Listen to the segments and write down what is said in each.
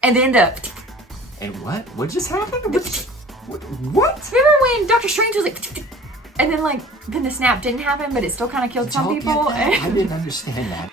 And then And what just happened? What? Remember when Doctor Strange was like, and then then the snap didn't happen, but it still kind of killed some people. I didn't understand that.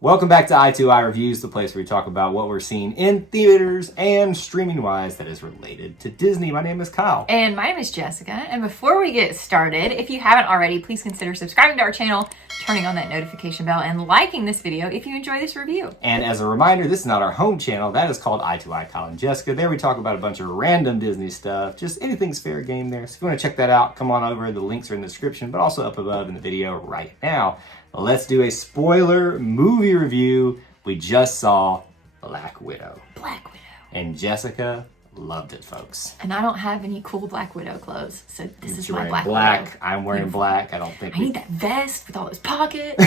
Welcome back to i2i Reviews, the place where we talk about what we're seeing in theaters and streaming-wise that is related to Disney. My name is Kyle. And my name is Jessica. And before we get started, if you haven't already, please consider subscribing to our channel, turning on that notification bell, and liking this video if you enjoy this review. And as a reminder, this is not our home channel. That is called i2i Kyle and Jessica. There we talk about a bunch of random Disney stuff. Just anything's fair game there. So if you want to check that out, come on over. The links are in the description, but also up above in the video right now. Let's do a spoiler movie review. We just saw Black Widow. Black Widow. And Jessica loved it, folks. And I don't have any cool Black Widow clothes, so this is my Black Widow. I'm wearing Beautiful. black. I don't think I need that vest with all those pockets.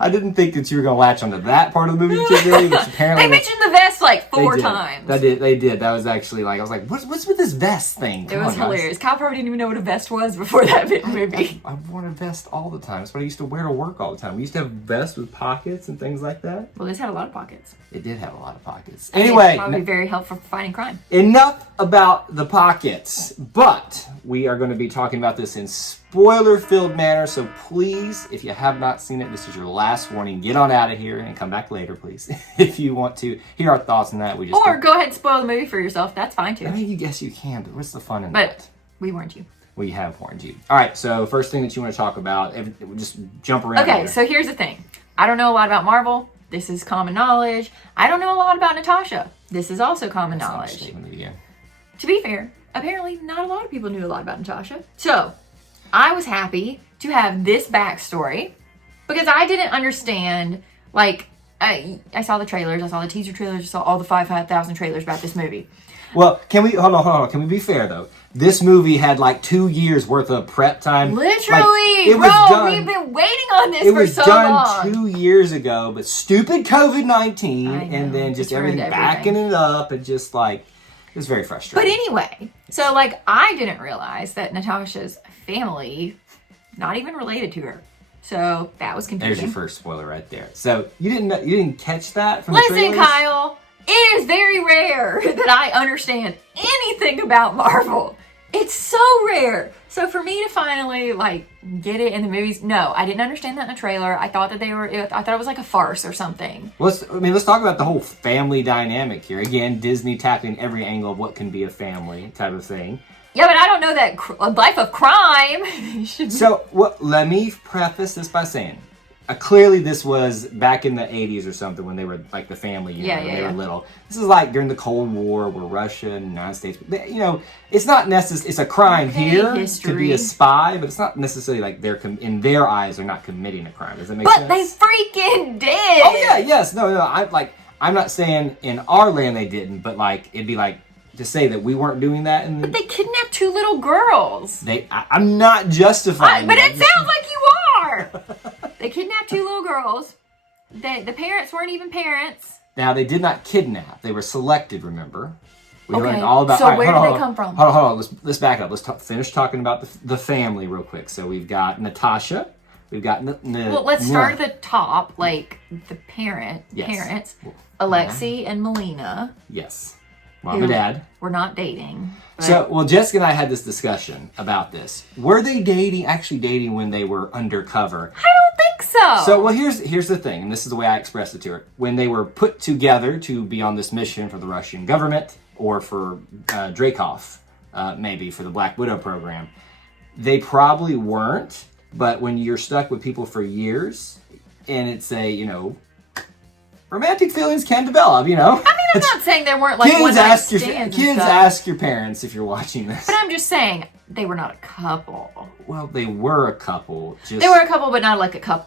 I didn't think that you were going to latch onto that part of the movie today, which apparently... They mentioned the vest like four times. They did. That was actually I was like, what's with this vest thing? It was hilarious. Kyle probably didn't even know what a vest was before that movie. I've worn a vest all the time. That's what I used to wear to work all the time. We used to have vests with pockets and things like that. Well, this had a lot of pockets. It did have a lot of pockets. Anyway. It's probably very helpful for fighting crime. Enough about the pockets, but we are going to be talking about this in spoiler-filled manner, so please, if you have not seen it, this is your last warning. Get on out of here and come back later, please, if you want to hear our thoughts on that. Or go ahead and spoil the movie for yourself. That's fine, too. I mean, you guess you can, but what's the fun in that? But we warned you. We have warned you. All right, so first thing that you want to talk about, just jump around. Okay, so here's the thing. I don't know a lot about Marvel. This is common knowledge. I don't know a lot about Natasha. This is also common knowledge. To be fair, apparently not a lot of people knew a lot about Natasha. So, I was happy to have this backstory because I didn't understand, I saw the trailers, I saw the teaser trailers, I saw all the 5,000 trailers about this movie. Well, hold on. Can we be fair, though? This movie had 2 years worth of prep time. Literally! We've been waiting on this for so long. It was done 2 years ago, but stupid COVID-19 and then just everything backing it up and just it was very frustrating. But anyway, so I didn't realize that Natasha's family, not even related to her. So that was confusing. There's your first spoiler right there. So you didn't catch that from the trailers? Listen, Kyle, it is very rare that I understand anything about Marvel. It's so rare. So for me to finally get it in the movies, no, I didn't understand that in the trailer. I thought that I thought it was like a farce or something. Let's talk about the whole family dynamic here. Again, Disney tackling every angle of what can be a family type of thing. Yeah, but I don't know that life of crime should be. So, let me preface this by saying, clearly this was back in the 80s or something when they were the family unit when they were little. This is during the Cold War where Russia and the United States, it's not necessarily, it's a crime here to be a spy, but it's not necessarily they're, in their eyes, they're not committing a crime. Does that make sense? But they freaking did! Oh yeah, yes, no, I'm not saying in our land they didn't, but it'd be to say that we weren't doing that. But they kidnapped 2 little girls. I'm not justifying but it sounds like you are! They kidnapped 2 little girls. The parents weren't even parents. Now, they did not kidnap. They were selected, remember? We okay, learned all about... so where did they come from? Hold on. Let's back up. Let's finish talking about the family real quick. So we've got Natasha. We've got... Well, let's start at the top. The parents. Alexei and Melina. Yes. Mom and Dad. We're not dating. So, Jessica and I had this discussion about this. Were they actually dating when they were undercover? I don't think so. So, here's the thing, and this is the way I expressed it to her. When they were put together to be on this mission for the Russian government, or for Dreykov, maybe, for the Black Widow program, they probably weren't, but when you're stuck with people for years, and it's romantic feelings can develop, I'm not saying there weren't one-night stands. Kids, ask your parents if you're watching this. But I'm just saying they were not a couple. Well, they were a couple. They were a couple, but not a couple.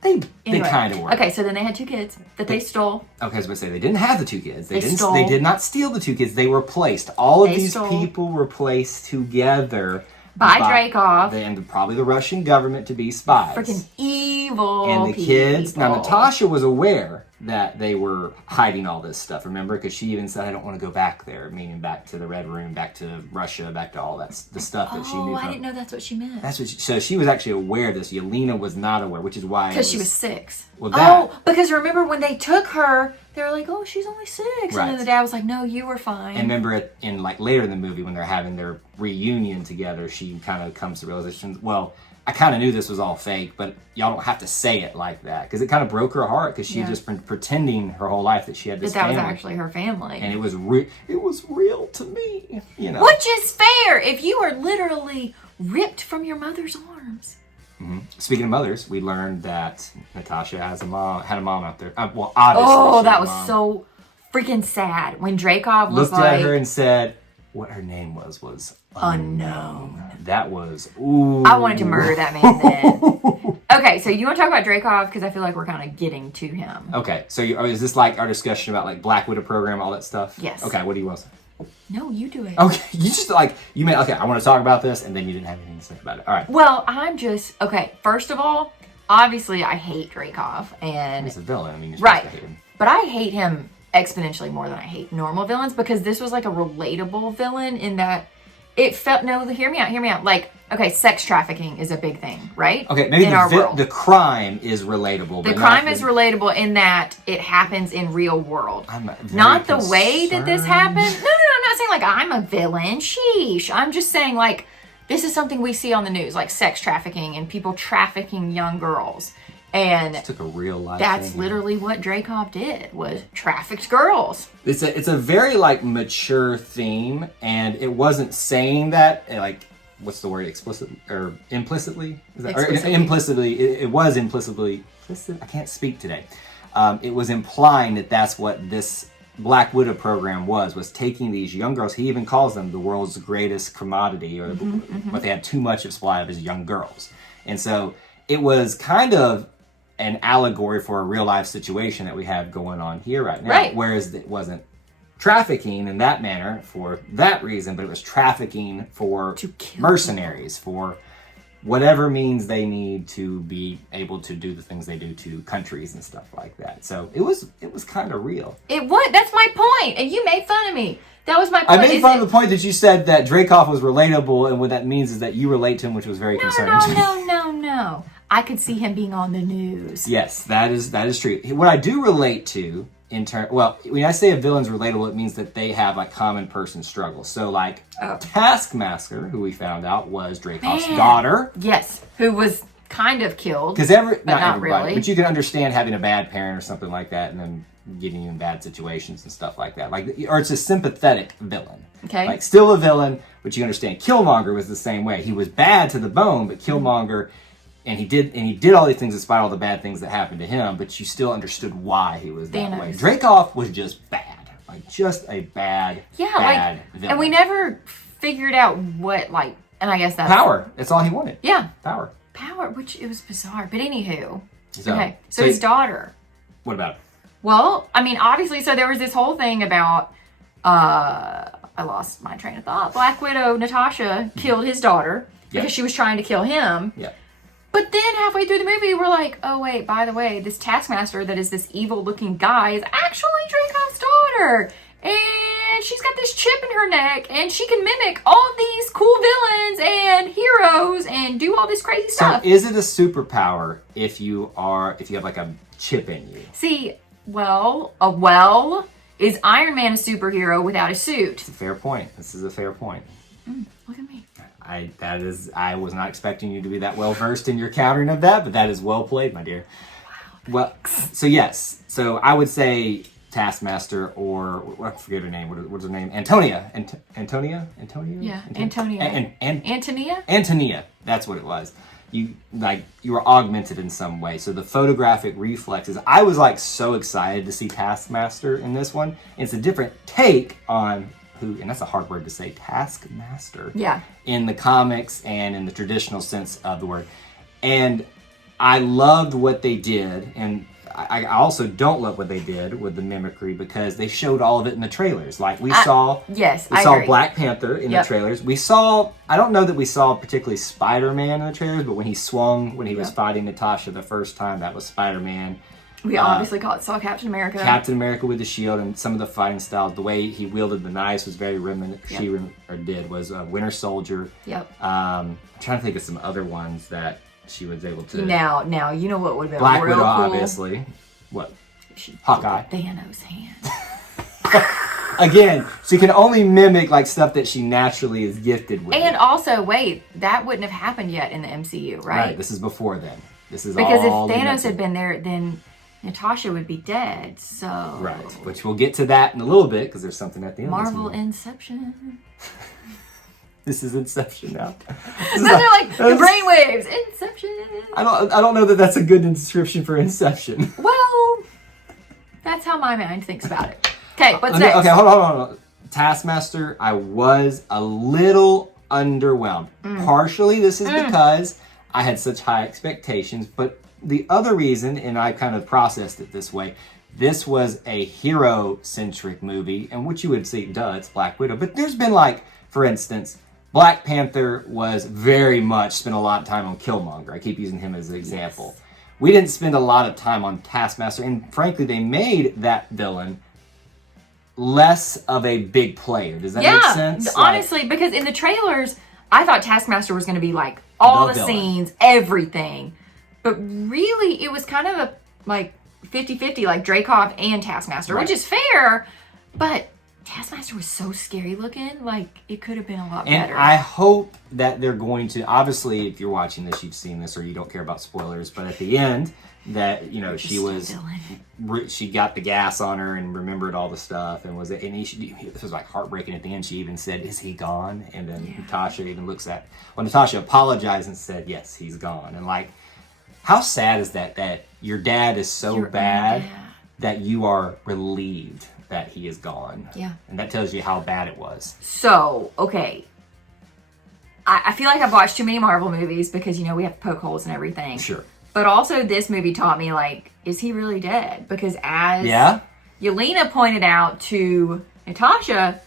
They kind of were. Okay, so then they had 2 kids that they stole. Okay, I was going to say, they didn't have the 2 kids. They did not steal the 2 kids. They were placed. All of these people were placed together by Dreykov. And probably the Russian government to be spies. Freaking evil. evil And the people. kids. Now, Natasha was aware that they were hiding all this stuff, remember? Because she even said, I don't want to go back there, meaning back to the Red Room, back to Russia, back to all that the stuff that she knew. Oh, I didn't know that's what she meant. That's what so she was actually aware of this. Yelena was not aware, which is why. Because she was 6. Well, that. Oh, because remember when they took her, they were like, oh, she's only 6. Right. And then the dad was like, no, you were fine. And remember, in like later in the movie, when they're having their reunion together, she kind of comes to realization, well, I kind of knew this was all fake, but y'all don't have to say it like that. Because it kind of broke her heart, because she had just been pretending her whole life that she had this family. That was actually her family. And it was real to me, you know. Which is fair if you are literally ripped from your mother's arms. Mm-hmm. Speaking of mothers, we learned that Natasha had a mom out there. Well, obviously. Oh, that was so freaking sad. When Dreykov was looked at her and said what her name was unknown. That was, ooh. I wanted to murder that man then. Okay, so you want to talk about Dreykov? Because I feel like we're kind of getting to him. Okay, so is this like our discussion about like Black Widow program, all that stuff? Yes. Okay, what do you want to say? No, you do it. Okay, you just like, you meant, okay, I want to talk about this, and then you didn't have anything to say about it. All right. Well, okay, first of all, obviously I hate Dreykov. And he's a villain. I mean, you're right. supposed to hate him. But I hate him exponentially more than I hate normal villains, because this was like a relatable villain in that it felt, no, hear me out. Like, okay, sex trafficking is a big thing, right? Okay, maybe in our world. The crime is relatable. The crime is relatable in that it happens in real world. Not the way that this happens. No, I'm not saying like I'm a villain. Sheesh. I'm just saying like this is something we see on the news, like sex trafficking and people trafficking young girls. And it took a real life. That's literally what Dreykov did, was trafficked girls. It's a very like mature theme, and it wasn't saying that like, what's the word, explicitly or implicitly? Is that, explicitly. Or implicitly? It was implicitly. I can't speak today. It was implying that that's what this Black Widow program was taking these young girls. He even calls them the world's greatest commodity, or what they had too much of supply of is young girls. And so it was kind of an allegory for a real life situation that we have going on here right now. Right. Whereas it wasn't trafficking in that manner for that reason, but it was trafficking for mercenaries, for whatever means they need to be able to do the things they do to countries and stuff like that. So it was kind of real. It was. That's my point. And you made fun of me. That was my point. I made fun of the point that you said that Dreykov was relatable, and what that means is that you relate to him, which was very concerning. No. I could see him being on the news. Yes, that is true. What I do relate to when I say a villain's relatable, it means that they have like common person struggles. So like Taskmaster, who we found out was Dreykov's daughter. Yes, who was kind of killed. Because not everybody, really. But you can understand having a bad parent or something like that, and then getting you in bad situations and stuff like that. Or it's a sympathetic villain. Okay. Like still a villain, but you understand. Killmonger was the same way. He was bad to the bone, but Killmonger. And he did all these things despite all the bad things that happened to him, but you still understood why he was that way. Dreykov was just bad. Like, just a bad villain. And we never figured out what, like, and I guess that's... Power. That's all he wanted. Yeah. Power, which it was bizarre. But anywho. So his daughter. What about it? Well, I mean, obviously, so there was this whole thing about, I lost my train of thought. Black Widow, Natasha, killed his daughter because she was trying to kill him. Yeah. But then halfway through the movie, we're like, oh wait, by the way, this Taskmaster that is this evil looking guy is actually Dreykov's daughter. And she's got this chip in her neck, and she can mimic all of these cool villains and heroes and do all this crazy stuff. So is it a superpower if you have like a chip in you? See, is Iron Man a superhero without a suit? It's a fair point. This is a fair point. Look at me. I was not expecting you to be that well versed in your countering of that, but that is well played, my dear. Wow. Well, so yes. So I would say Taskmaster, or I forget her name. What's her name? Antonia. Antonia? Yeah, Antonia. Antonia? Antonia. That's what it was. You were augmented in some way. So the photographic reflexes. I was like so excited to see Taskmaster in this one. It's a different take on and that's a hard word to say, Taskmaster. Yeah. In the comics and in the traditional sense of the word. And I loved what they did. And I also don't love what they did with the mimicry because they showed all of it in the trailers. Like we saw agree. Black Panther in the trailers. We saw, I don't know that we saw particularly Spider-Man in the trailers, but when he swung, when he was fighting Natasha the first time, that was Spider-Man. We obviously saw Captain America. Captain America with the shield and some of the fighting styles. The way he wielded the knives was very was Winter Soldier. Yep. I'm trying to think of some other ones that she was able to. Now, you know what would have been Black real Widow, cool? Obviously. What? Hawkeye. Thanos' hand. Again, she can only mimic like stuff that she naturally is gifted with. And also, wait, that wouldn't have happened yet in the MCU, right? Right. This is before then. This is because all if Thanos had been there, then Natasha would be dead. So right, which we'll get to that in a little bit because there's something at the end. Marvel Inception. This is Inception now. Those are like the brainwaves. Inception. I don't know that that's a good description for Inception. Well, that's how my mind thinks about it. Okay, what's next? Okay, hold on. Taskmaster, I was a little underwhelmed. Partially, this is because I had such high expectations, but the other reason, and I kind of processed it this way, this was a hero-centric movie, and what you would say, duh, it's Black Widow. But there's been like, for instance, Black Panther was very much spent a lot of time on Killmonger. I keep using him as an example. Yes. We didn't spend a lot of time on Taskmaster, and frankly, they made that villain less of a big player. Does that make sense? Honestly, because in the trailers, I thought Taskmaster was going to be like all the scenes, everything. But really, it was kind of a like 50-50, like Dreykov and Taskmaster, which is fair. But Taskmaster was so scary looking, like it could have been a lot better. And I hope that they're going to, obviously, if you're watching this, you've seen this, or you don't care about spoilers, but at the end, that, you know, she got the gas on her and remembered all the stuff, and this was like heartbreaking at the end. She even said, "Is he gone?" And then Natasha even Natasha apologized and said, "Yes, he's gone." And like, how sad is that your dad is so bad that you are relieved that he is gone. Yeah. And that tells you how bad it was. So, okay. I feel like I've watched too many Marvel movies because, you know, we have to poke holes and everything. Sure. But also this movie taught me, like, is he really dead? Because as Yelena pointed out to Natasha,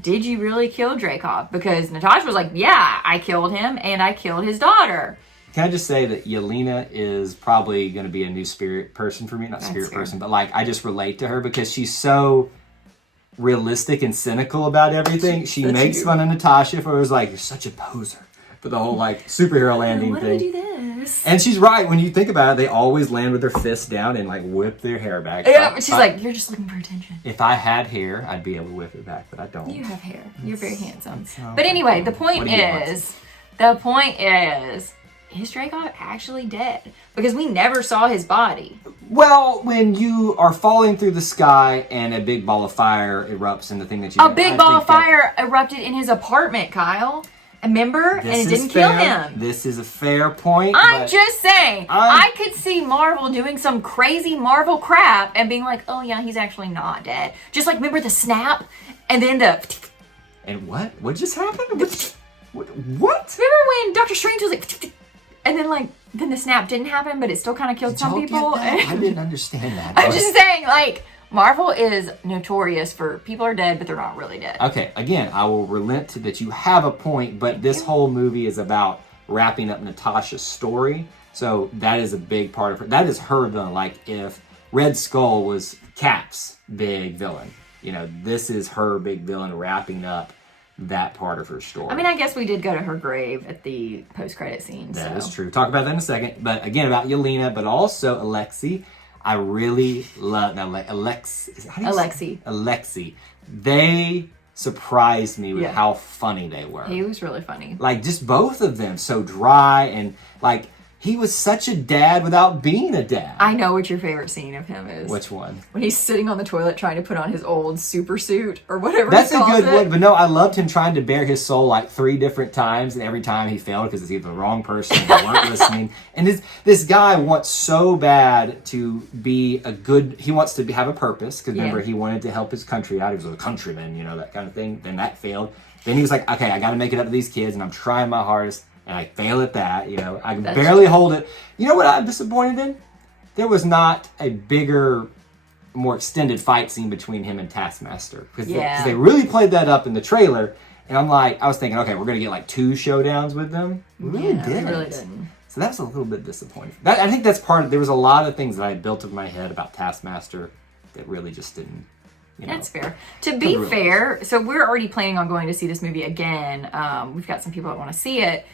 did you really kill Dreykov? Because Natasha was like, yeah, I killed him and I killed his daughter. Can I just say that Yelena is probably going to be a new spirit person for me? Not spirit person, but like I just relate to her because she's so realistic and cynical about everything. She makes fun of Natasha for it was like, you're such a poser for the whole like superhero landing thing. Why do we do this? And she's right. When you think about it, they always land with their fists down and like whip their hair back. Yeah, but she's like, you're just looking for attention. If I had hair, I'd be able to whip it back, but I don't. You have hair. You're very handsome. But anyway, the point is, is Dreykov actually dead? Because we never saw his body. Well, when you are falling through the sky and a big ball of fire erupts in the thing that you... A big ball of fire erupted in his apartment, Kyle. Remember? And it didn't kill him. This is a fair point. I'm just saying. I could see Marvel doing some crazy Marvel crap and being like, oh yeah, he's actually not dead. Just like, remember the snap? And then the... And what? What just happened? What? Remember when Doctor Strange was like... And then the snap didn't happen, but it still kind of killed some people. I didn't understand that. I'm just saying, like, Marvel is notorious for people are dead, but they're not really dead. Okay, again, I will relent to that you have a point, but this whole movie is about wrapping up Natasha's story. So that is a big part of her. That is her villain. Like, if Red Skull was Cap's big villain, you know, this is her big villain wrapping up that part of her story. I mean, I guess we did go to her grave at the post-credit scene. That is true. Talk about that in a second. But again, about Yelena, but also Alexei. I really love Alexei. They surprised me with how funny they were. He was really funny. Like, just both of them, so dry and like... He was such a dad without being a dad. I know what your favorite scene of him is. Which one? When he's sitting on the toilet trying to put on his old super suit or whatever. That's a good one. But no, I loved him trying to bare his soul like 3 different times, and every time he failed because it's either the wrong person or they weren't listening. And this guy wants so bad to be a good. He wants to have a purpose because remember he wanted to help his country out. He was a countryman, you know, that kind of thing. Then that failed. Then he was like, okay, I got to make it up to these kids, and I'm trying my hardest. And I fail at that, you know. I can barely hold it. You know what I'm disappointed in? there was not a bigger, more extended fight scene between him and Taskmaster. Because they really played that up in the trailer. And I was thinking, okay, we're going to get like 2 showdowns with them. Really didn't. So that was a little bit disappointing. I think that's there was a lot of things that I had built in my head about Taskmaster that really just didn't. That's fair. To be fair, so we're already planning on going to see this movie again. We've got some people that want to see it.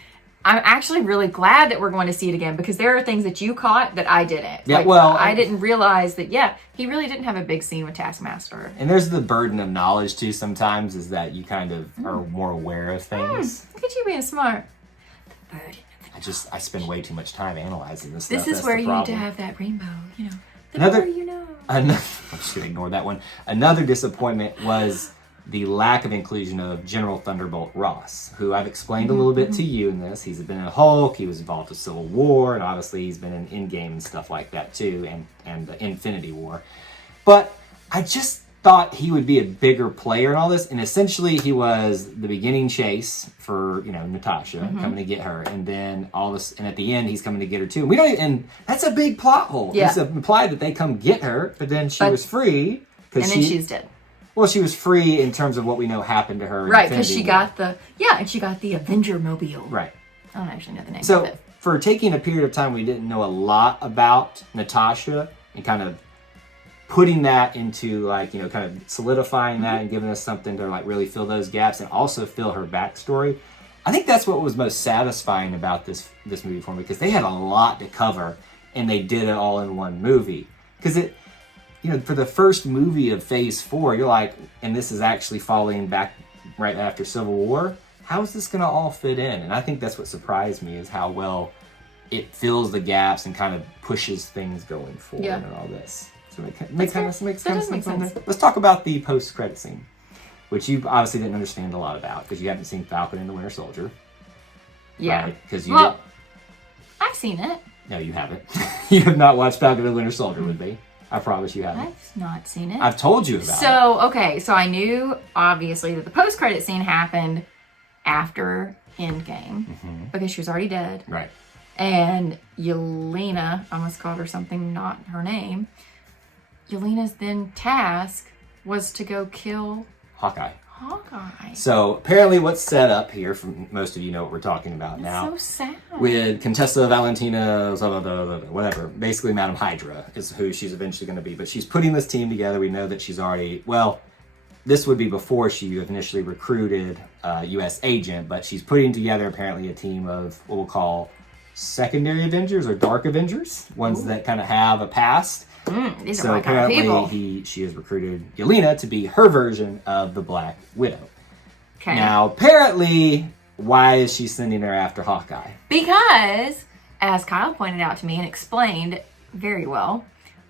I'm actually really glad that we're going to see it again because there are things that you caught that I didn't. Yeah, I didn't realize that, he really didn't have a big scene with Taskmaster. And there's the burden of knowledge, too, sometimes, is that you kind of are more aware of things. Look at you being smart. The burden. I spend way too much time analyzing this stuff. This is where you need to have that rainbow, The more you know. I'm just going to ignore that one. Another disappointment was the lack of inclusion of General Thunderbolt Ross, who I've explained a little bit to you in this. He's been in Hulk, he was involved with Civil War, and obviously he's been in Endgame and stuff like that too, and Infinity War. But I just thought he would be a bigger player in all this, and essentially he was the beginning chase for Natasha coming to get her, and then all this, and at the end he's coming to get her too. And that's a big plot hole. It's implied that they come get her, but then she was free she's dead. Well, she was free in terms of what we know happened to her. Right, because she got the Avenger Mobile. Right. I don't actually know the name So of it. for taking a period of time we didn't know a lot about Natasha and kind of putting that into kind of solidifying that and giving us something to really fill those gaps and also fill her backstory. I think that's what was most satisfying about this movie for me because they had a lot to cover and they did it all in one movie. Because for the first movie of Phase 4, you're like, and this is actually falling back right after Civil War. How is this going to all fit in? And I think that's what surprised me is how well it fills the gaps and kind of pushes things going forward and all this. So it makes kind of sense. Let's talk about the post-credit scene, which you obviously didn't understand a lot about because you haven't seen Falcon and the Winter Soldier. Yeah. Because I've seen it. No, you haven't. You have not watched Falcon and the Winter Soldier with me. I promise you haven't. I've not seen it. I've told you about it. So I knew, obviously, that the post-credit scene happened after Endgame because she was already dead. Right. And Yelena, I almost called her something not her name. Yelena's then task was to go kill Hawkeye. Hawkeye. So apparently what's set up here, from most of you know what we're talking about now. So sad. With Contessa Valentina, whatever. Basically Madam Hydra is who she's eventually going to be. But she's putting this team together. We know that she's already, this would be before she initially recruited a U.S. agent, but she's putting together apparently a team of what we'll call secondary Avengers or Dark Avengers, ones that kind of have a past. These are my kind of people. She has recruited Yelena to be her version of the Black Widow. Okay. Now, apparently, why is she sending her after Hawkeye? Because, as Kyle pointed out to me and explained very well,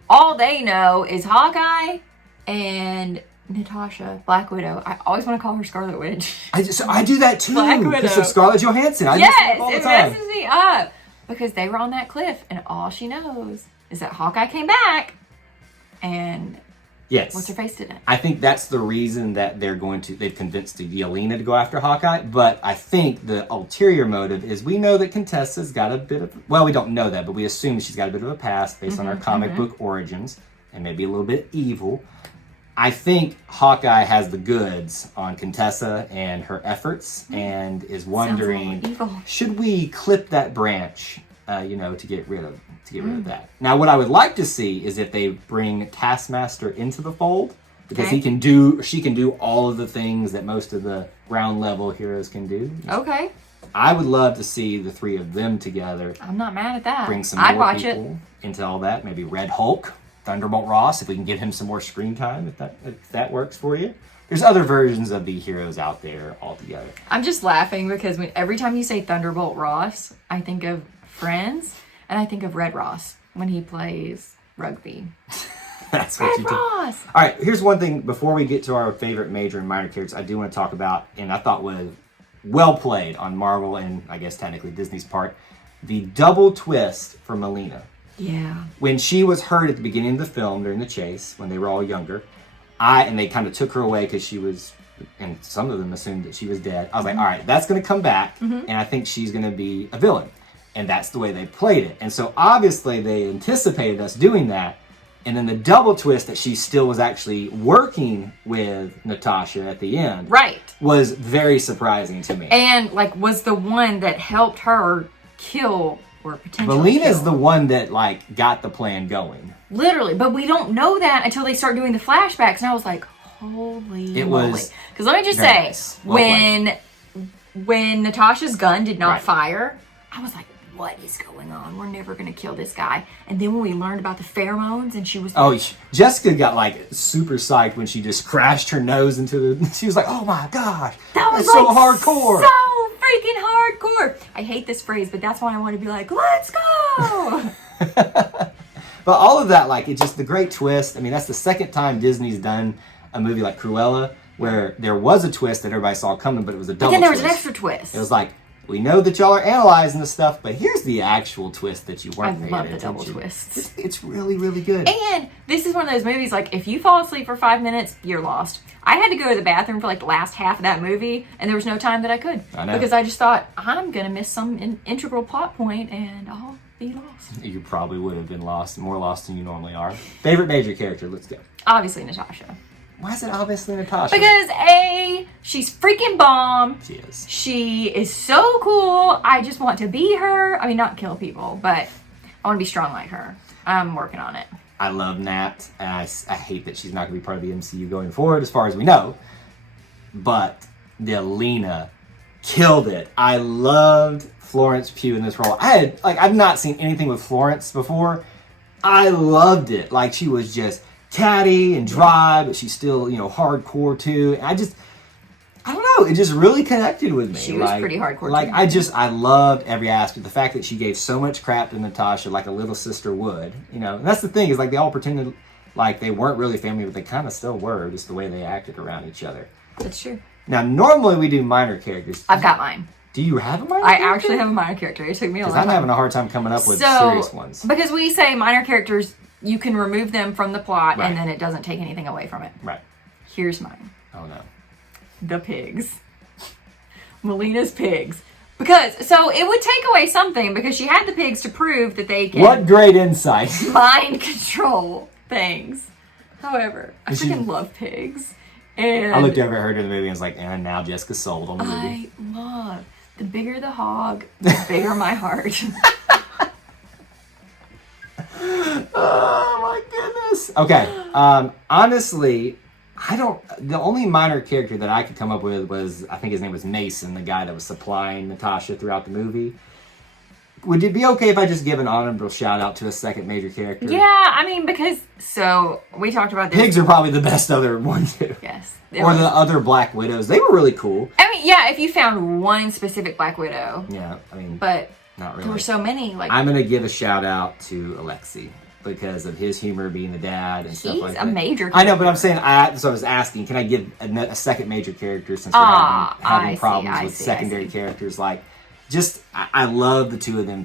all they know is Hawkeye and Natasha, Black Widow. I always want to call her Scarlet Witch. I do that too. Black Widow. Because of Scarlett Johansson. I It messes me up. Because they were on that cliff and all she knows is that Hawkeye came back and what's her face didn't. I think that's the reason that they've convinced Yelena to go after Hawkeye, but I think the ulterior motive is we know that Contessa's got a bit of, we don't know that, but we assume she's got a bit of a past based on her comic book origins and maybe a little bit evil. I think Hawkeye has the goods on Contessa and her efforts and is wondering, should we clip that branch, to get rid of that. Now, what I would like to see is if they bring Taskmaster into the fold, because she can do all of the things that most of the ground level heroes can do. Okay. I would love to see the three of them together. I'm not mad at that. Bring some more people into all that. Maybe Red Hulk, Thunderbolt Ross, if we can give him some more screen time, if that works for you. There's other versions of the heroes out there altogether. I'm just laughing because every time you say Thunderbolt Ross, I think of Friends, and I think of Red Ross when he plays rugby. That's what you do. Ross. All right, here's one thing before we get to our favorite major and minor characters I do want to talk about, and I thought was well played on Marvel and I guess technically Disney's part, the double twist for Melina. Yeah. When she was hurt at the beginning of the film during the chase, when they were all younger, and they kind of took her away because she was, and some of them assumed that she was dead. I was like, all right, that's going to come back, and I think she's going to be a villain. And that's the way they played it. And so obviously they anticipated us doing that. And then the double twist that she still was actually working with Natasha at the end. Right. Was very surprising to me. And like was the one that helped her kill or potentially Melina's kill. the one that like got the plan going. Literally. But we don't know that until they start doing the flashbacks. And I was like, holy moly. Because let me just say, nice. Well when Natasha's gun did not right. fire, I was like, what is going on? We're never going to kill this guy. And then when we learned about the pheromones and she was like... Oh, Jessica got like super psyched when she just crashed her nose into the... She was like, oh my gosh, that's so hardcore. So freaking hardcore. I hate this phrase, but that's why I want to be like, let's go. But all of that, like, it's just the great twist. I mean, that's the second time Disney's done a movie like Cruella where there was a twist that everybody saw coming, but it was a double twist. And then there was an extra twist. It was like, we know that y'all are analyzing this stuff, but here's the actual twist that you weren't paying attention to. I love the double twists. It's really, really good. And this is one of those movies, like, if you fall asleep for 5 minutes, you're lost. I had to go to the bathroom for, like, the last half of that movie, and there was no time that I could. I know. Because I just thought, I'm going to miss some integral plot point, and I'll be lost. You probably would have been lost, more lost than you normally are. Favorite major character? Let's go. Obviously, Natasha. Why is it obviously Natasha? Because A, she's freaking bomb. She is. She is so cool. I just want to be her. I mean, not kill people, but I want to be strong like her. I'm working on it. I love Nat, and I hate that she's not going to be part of the MCU going forward, as far as we know. But Delina killed it. I loved Florence Pugh in this role. I've not seen anything with Florence before. I loved it. Like, she was just catty and dry, but she's still, hardcore too. And I don't know, it just really connected with me. She was pretty hardcore too. I loved every aspect. The fact that she gave so much crap to Natasha like a little sister would, And that's the thing, is like they all pretended like they weren't really family, but they kind of still were, just the way they acted around each other. That's true. Now, normally we do minor characters. I've got mine. Do you have a minor character? I actually have a minor character. It took me a long time. Because I'm having a hard time coming up with serious ones. Because we say minor characters, you can remove them from the plot, right. and then it doesn't take anything away from it. Right. Here's mine. Oh, no. The pigs. Melina's pigs. So it would take away something, because she had the pigs to prove that they can... What great insight. ...mind control things. However, I freaking love pigs. And I looked over at her during the movie and was like, and now Jessica's sold on the movie. I love... The bigger the hog, the bigger my heart. Oh my goodness. Okay. Honestly, the only minor character that I could come up with was, I think his name was Mason, the guy that was supplying Natasha throughout the movie. Would it be okay if I just give an honorable shout out to a second major character? Yeah, I mean, because, we talked about this. Pigs are probably the best other one too. Yes. The other Black Widows. They were really cool. I mean, yeah, if you found one specific Black Widow. Yeah, I mean. But not really. There were so many. I'm going to give a shout out to Alexei because of his humor, being the dad and stuff like that. He's a major character. I know, but I'm saying, so I was asking, can I give a second major character since we're having problems with secondary characters? Like, I love the two of them,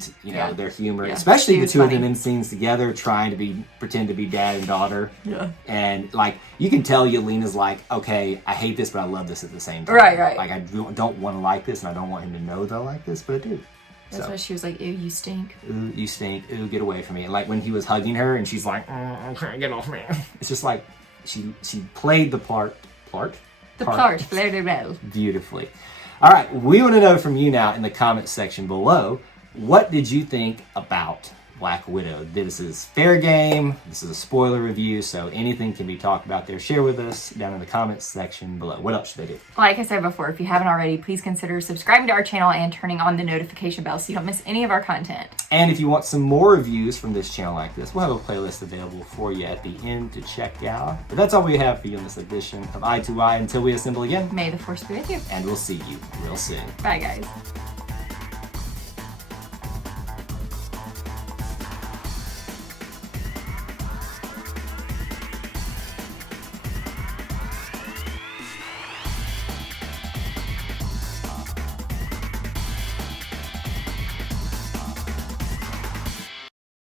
their humor, especially the two of them in scenes together, trying to pretend to be dad and daughter. Yeah. And, you can tell Yelena's like, okay, I hate this, but I love this at the same time. Right. Like, I don't want to like this, and I don't want him to know that I like this, but I do. That's why she was like, ew, you stink. Ooh, you stink. Ooh, get away from me. And, when he was hugging her, and she's like, okay, get off me. It's just like, she played the part very well. Beautifully. All right, we want to know from you now in the comment section below, what did you think about Black Widow? This is fair game. This is a spoiler review, so anything can be talked about there. Share with us down in the comments section below. What else should they do? Like I said before, if you haven't already, please consider subscribing to our channel and turning on the notification bell so you don't miss any of our content. And if you want some more reviews from this channel like this, we'll have a playlist available for you at the end to check out. But that's all we have for you in this edition of i2i. Until we assemble again, may the force be with you. And we'll see you real soon. Bye, guys.